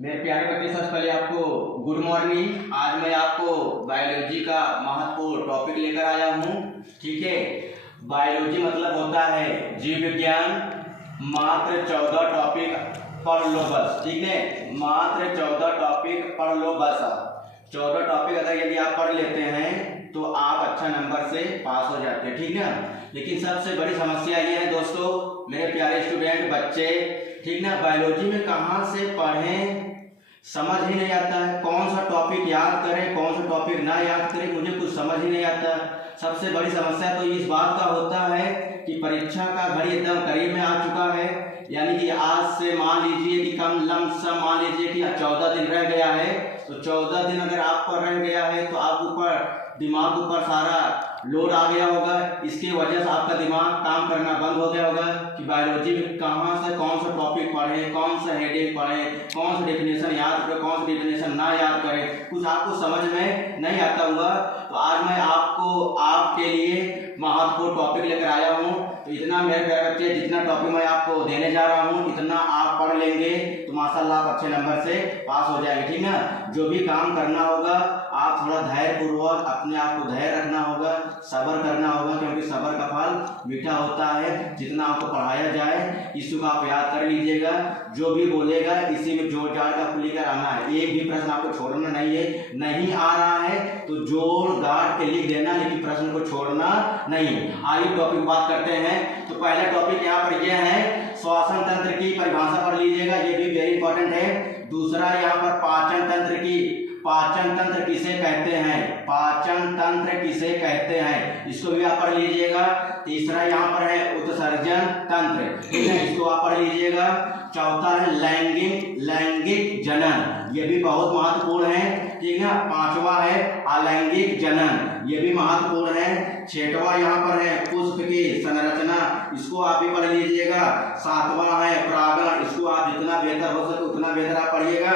मेरे प्यारे बच्चे, सबसे पहले आपको गुड मॉर्निंग। आज मैं आपको बायोलॉजी का महत्वपूर्ण टॉपिक लेकर आया हूँ। ठीक है, बायोलॉजी मतलब होता है जीव विज्ञान। मात्र 14 टॉपिक पढ़ लो बस। ठीक है, मात्र 14 टॉपिक पढ़ लो बस। 14 टॉपिक अगर यदि आप पढ़ लेते हैं तो आप अच्छा नंबर से पास हो जाते हैं। ठीक है, लेकिन सबसे बड़ी समस्या ये है दोस्तों, मेरे प्यारे स्टूडेंट बच्चे, ठीक ना, बायोलॉजी में कहाँ से पढ़ें समझ ही नहीं आता है। कौन सा टॉपिक याद करें, कौन सा टॉपिक ना याद करें, मुझे कुछ समझ ही नहीं आता। सबसे बड़ी समस्या तो इस बात का होता है कि परीक्षा का घड़ी एकदम करीब में आ चुका है। यानी कि आज से मान लीजिए कि कम लमसम मान लीजिए कि 14 दिन रह गया है। तो 14 दिन अगर आप पर रह गया है तो आप ऊपर दिमाग ऊपर सारा लोड आ गया होगा। इसकी वजह से आपका दिमाग काम करना बंद हो गया होगा कि बायोलॉजी में कहाँ से कौन सा टॉपिक पढ़ें, कौन सा हेडिंग पढ़ें, कौन सा डेफिनेशन याद करें, कौन सा डेफिनेशन ना याद करें, कुछ आपको समझ में नहीं आता हुआ। तो आज मैं आपके लिए महत्वपूर्ण टॉपिक लेकर आया हूँ। तो इतना मेरे प्यारे बच्चे, जितना टॉपिक मैं आपको देने जा रहा हूँ इतना आप पढ़ लेंगे तो माशाल्लाह आप अच्छे नंबर से पास हो जाएंगे। ठीक ना, जो भी काम करना होगा आप थोड़ा धैर्य पूर्वक अपने आप को धैर्य रखना होगा, सब्र करना होगा, क्योंकि सब्र का फल मीठा होता है। जितना आपको पढ़ाया जाए इसको आप याद कर लीजिएगा। जो भी बोलेगा इसी में जोड़ जाड़ का लेकर आना है। एक भी प्रश्न आपको छोड़ना नहीं है। नहीं आ रहा है तो जोड़ गाड़ के लिख देना, लेकिन प्रश्न को छोड़ना नहीं। आइए टॉपिक बात करते हैं। तो पहला टॉपिक यहाँ पर यह है श्वसन तंत्र की परिभाषा पढ़ लीजिएगा, ये भी वेरी इंपॉर्टेंट है। दूसरा यहाँ पर पाचन तंत्र की, पाचन तंत्र किसे कहते हैं, पाचन तंत्र किसे कहते हैं, इसको भी आप पढ़ लीजिएगा। तीसरा यहाँ पर है उत्सर्जन तंत्र, ठीक है, इसको आप पढ़ लीजिएगा। चौथा है लैंगिक जनन, ये भी बहुत महत्वपूर्ण है। ठीक है, पांचवा है अलैंगिक जनन, ये भी महत्वपूर्ण है। छठवां यहाँ पर है पुष्प की संरचना, इसको आप भी पढ़ लीजिएगा। सातवां है परागण, इसको आप जितना बेहतर हो सके उतना बेहतर आप पढ़िएगा।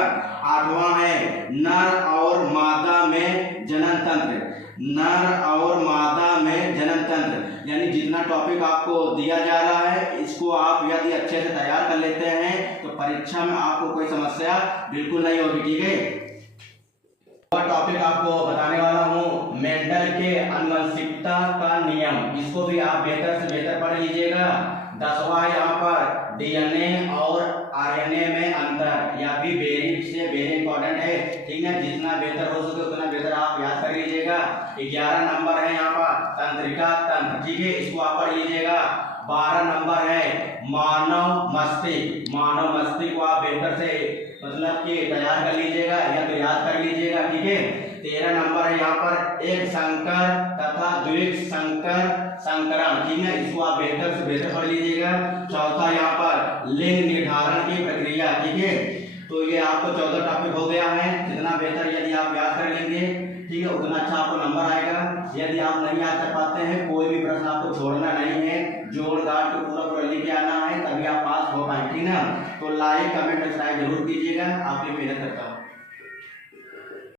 आठवां है नर और मादा में जनन तंत्र, नर और मादा में जनन तंत्र। यानी जितना टॉपिक आपको दिया जा रहा है इसको आप यदि अच्छे से तैयार कर लेते हैं तो परीक्षा में आपको कोई समस्या बिल्कुल नहीं होगी। ठीक है, टॉपिक आपको बताने वाला हूँ मेंडल के आनुवंशिकता का नियम, इसको भी आप बेहतर से बेहतर पढ़ लीजिएगा। 10वां यहाँ पर डीएनए और आरएनए में अंतर, यह भी वेरी इंपॉर्टेंट है। ठीक है, जितना बेहतर हो सके उतना बेहतर आप याद कर लीजिएगा। 11 नंबर है यहाँ पर तंत्रिका तंत्र, ठीक है, इसको आप पढ़ लीजिएगा। 12 नंबर है मानव मस्तिष्क, मानव मस्तिष्क को आप बेहतर से मतलब कि तैयार कर लीजिएगा या तो याद कर लीजिएगा। ठीक है, 13 नंबर है यहाँ पर एक संकर तथा द्विक संकर संकरण, ठीक है, इसको आप बेहतर से बेहतर पढ़ लीजिएगा। चौथा यहाँ पर लिंग निर्धारण की प्रक्रिया, ठीक है। तो ये आपको 14 टॉपिक हो गया है। जितना बेहतर यदि आप याद कर लेंगे, ठीक है, उतना अच्छा आपको नंबर आएगा। यदि आप नहीं याद कर पाते हैं कोई भी प्रश्न आपको छोड़ना नहीं है, जोड़ गाड़ के पूरा लिख के आना है, तभी आप पास हो पाएंगे। ठीक है, तो लाइक कमेंट सब्सक्राइब जरूर कीजिएगा। आपकी मेहनत करता हूँ।